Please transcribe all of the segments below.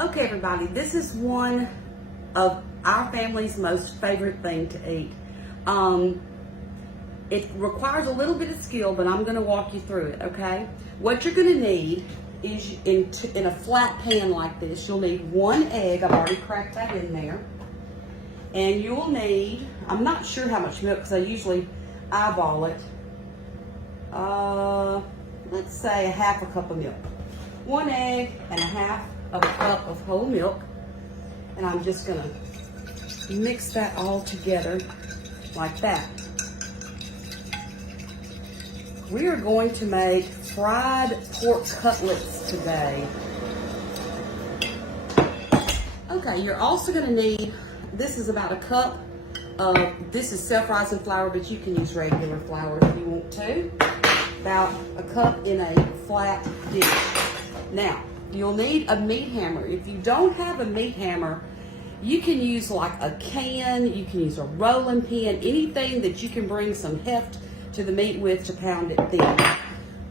Okay, everybody, this is one of our family's most favorite thing to eat. It requires a little bit of skill, but I'm going to walk you through it, okay? What you're going to need is, in a flat pan like this, you'll need 1 egg. I've already cracked that in there. And you'll need, I'm not sure how much milk because I usually eyeball it. Let's say a 1/2 cup of milk. 1 egg and a 1/2 cup of whole milk. And I'm just going to mix that all together like that. We are going to make fried pork cutlets today. Okay, you're also going to need, this is about 1 cup of, this is self-rising flour, but you can use regular flour if you want to. About 1 cup in a flat dish. Now, you'll need a meat hammer. If you don't have a meat hammer, you can use like a can, you can use a rolling pin, anything that you can bring some heft to the meat with to pound it thin.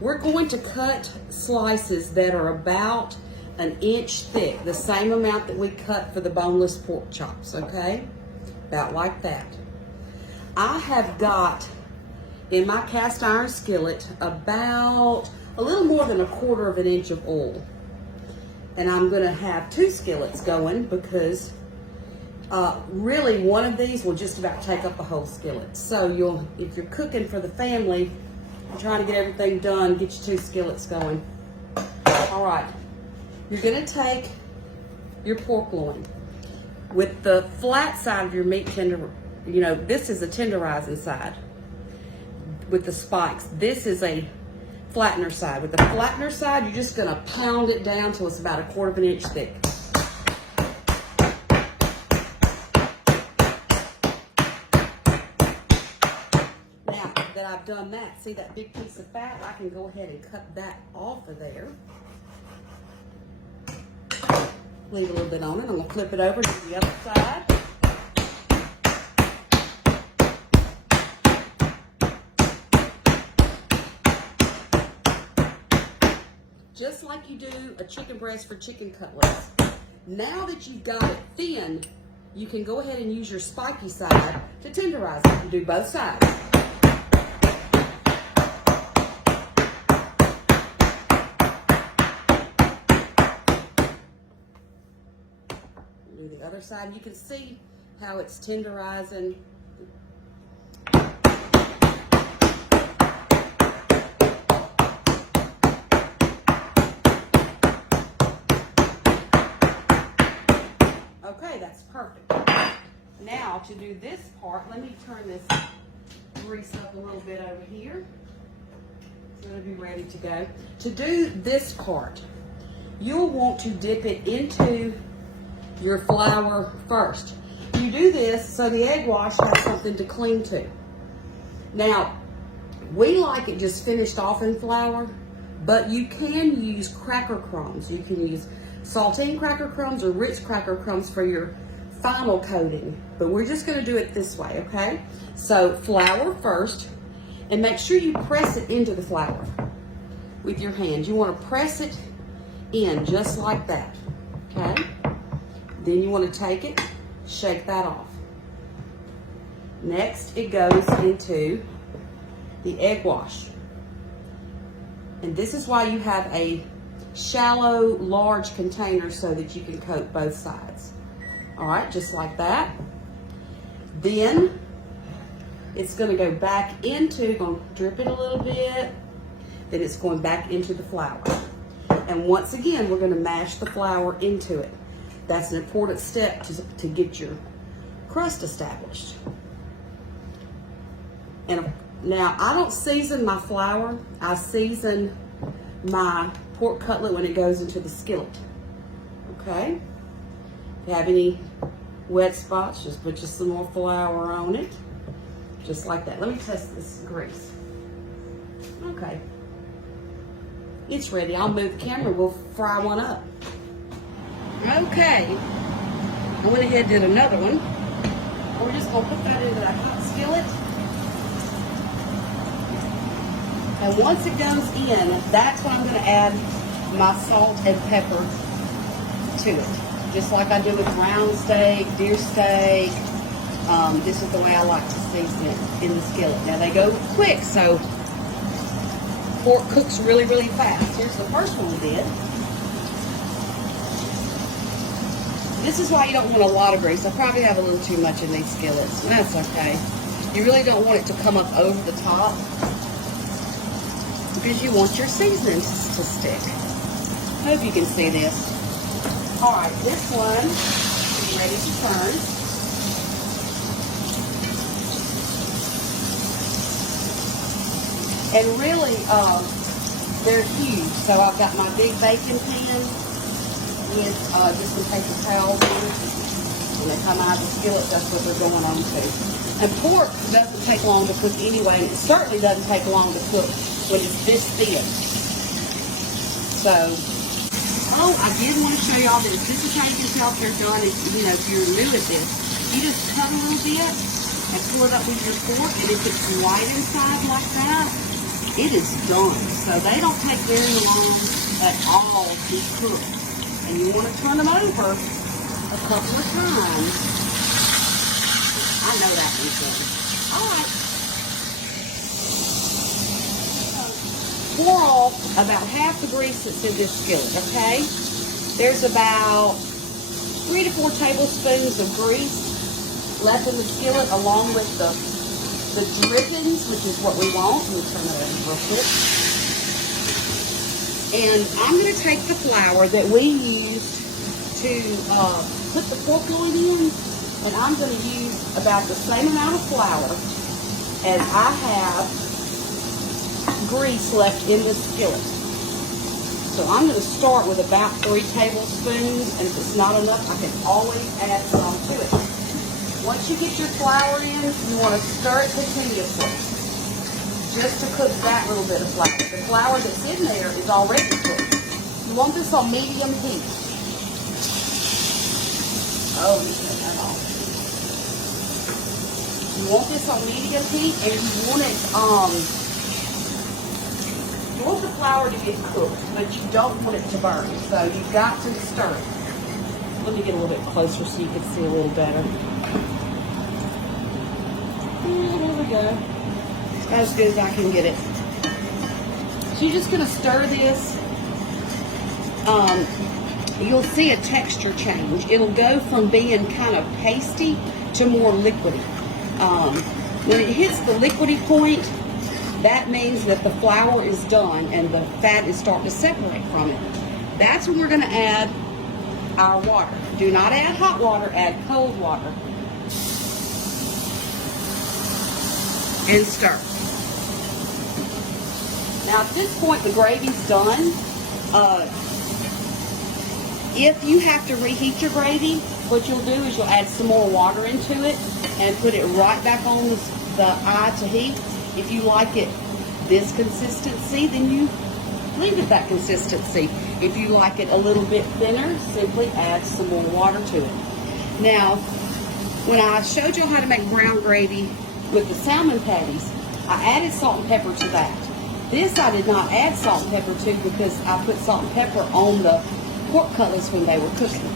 We're going to cut slices that are about 1 inch thick, the same amount that we cut for the boneless pork chops, okay? About like that. I have got in my cast iron skillet about a little more than 1/4 inch of oil. And I'm gonna have 2 skillets going because really one of these will just about take up a whole skillet. So if you're cooking for the family, you're trying to get everything done, get your 2 skillets going. All right, you're gonna take your pork loin with the flat side of your meat tender, this is a tenderizing side with the spikes. This is a flattener side. With the flattener side, you're just gonna pound it down till it's about 1/4 inch thick. Now that I've done that, see that big piece of fat? I can go ahead and cut that off of there. Leave a little bit on it. I'm gonna flip it over to the other side. Just like you do a chicken breast for chicken cutlets. Now that you've got it thin, you can go ahead and use your spiky side to tenderize it. You do both sides. Do the other side. You can see how it's tenderizing. Okay, that's perfect. Now to do this part, let me turn this grease up a little bit over here. So it'll be ready to go. To do this part, you'll want to dip it into your flour first. You do this so the egg wash has something to cling to. Now, we like it just finished off in flour, but you can use cracker crumbs. You can use saltine cracker crumbs or rich cracker crumbs for your final coating, but we're just going to do it this way, okay? So flour first, and make sure you press it into the flour with your hands. You want to press it in just like that, okay? Then you want to take it, shake that off. Next, it goes into the egg wash. And this is why you have a shallow, large container so that you can coat both sides. All right, just like that. Then it's going to go back into, going to drip it a little bit. Then it's going back into the flour. And once again, we're going to mash the flour into it. That's an important step to get your crust established. And now I don't season my flour. I season my pork cutlet when it goes into the skillet. Okay? If you have any wet spots, just put just some more flour on it. Just like that. Let me test this grease. Okay. It's ready. I'll move the camera. We'll fry one up. Okay. I went ahead and did another one. We're just going to put that into that hot skillet. And once it goes in, that's when I'm going to add my salt and pepper to it. Just like I do with round steak, deer steak. This is the way I like to season it in the skillet. Now they go quick, so pork cooks really, really fast. Here's the first one we did. This is why you don't want a lot of grease. I probably have a little too much in these skillets, and that's okay. You really don't want it to come up over the top because you want your seasoning to stick. Hope you can see this. All right, this one is ready to turn. And really, they're huge. So I've got my big baking pan with just some paper towels in it. When they come out of the skillet, that's what they're going on to. And pork doesn't take long to cook anyway, and it certainly doesn't take long to cook when it's this thin. So, I did want to show y'all that this is how you can tell if they're done. If, you know, if you're new at this, you just cut a little bit and pull it up with your fork, and if it's white inside like that, it is done. So they don't take very long at all to cook. And you want to turn them over a couple of times. I know that one's done. All right. Pour off about half the grease that's in this skillet, okay? There's about 3 to 4 tablespoons of grease left in the skillet along with the drippings, which is what we want. Let me turn that over real quick. And I'm going to take the flour that we used to put the pork loin in, and I'm going to use about the same amount of flour as I have grease left in the skillet. So I'm going to start with about 3 tablespoons, and if it's not enough, I can always add some to it. Once you get your flour in, you want to stir it continuously, just to cook that little bit of flour. The flour that's in there is already cooked. You want this on medium heat. Oh, you turn that off. You want this on medium heat, and you want it, you want the flour to get cooked, but you don't want it to burn. So you've got to stir it. Let me get a little bit closer so you can see a little better. There we go. As good as I can get it. So you're just going to stir this. You'll see a texture change. It'll go from being kind of pasty to more liquidy. When it hits the liquidy point, that means that the flour is done and the fat is starting to separate from it. That's when we're going to add our water. Do not add hot water, add cold water. And stir. Now at this point the gravy's done. If you have to reheat your gravy, what you'll do is you'll add some more water into it and put it right back on the eye to heat. If you like it this consistency, then you leave it that consistency. If you like it a little bit thinner, simply add some more water to it. Now, when I showed you how to make brown gravy with the salmon patties, I added salt and pepper to that. This I did not add salt and pepper to because I put salt and pepper on the pork cutlets when they were cooking.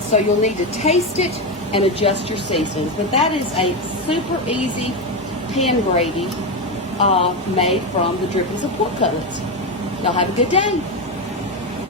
So you'll need to taste it and adjust your seasonings. But that is a super easy pan gravy made from the drippings of pork cutlets. Y'all have a good day.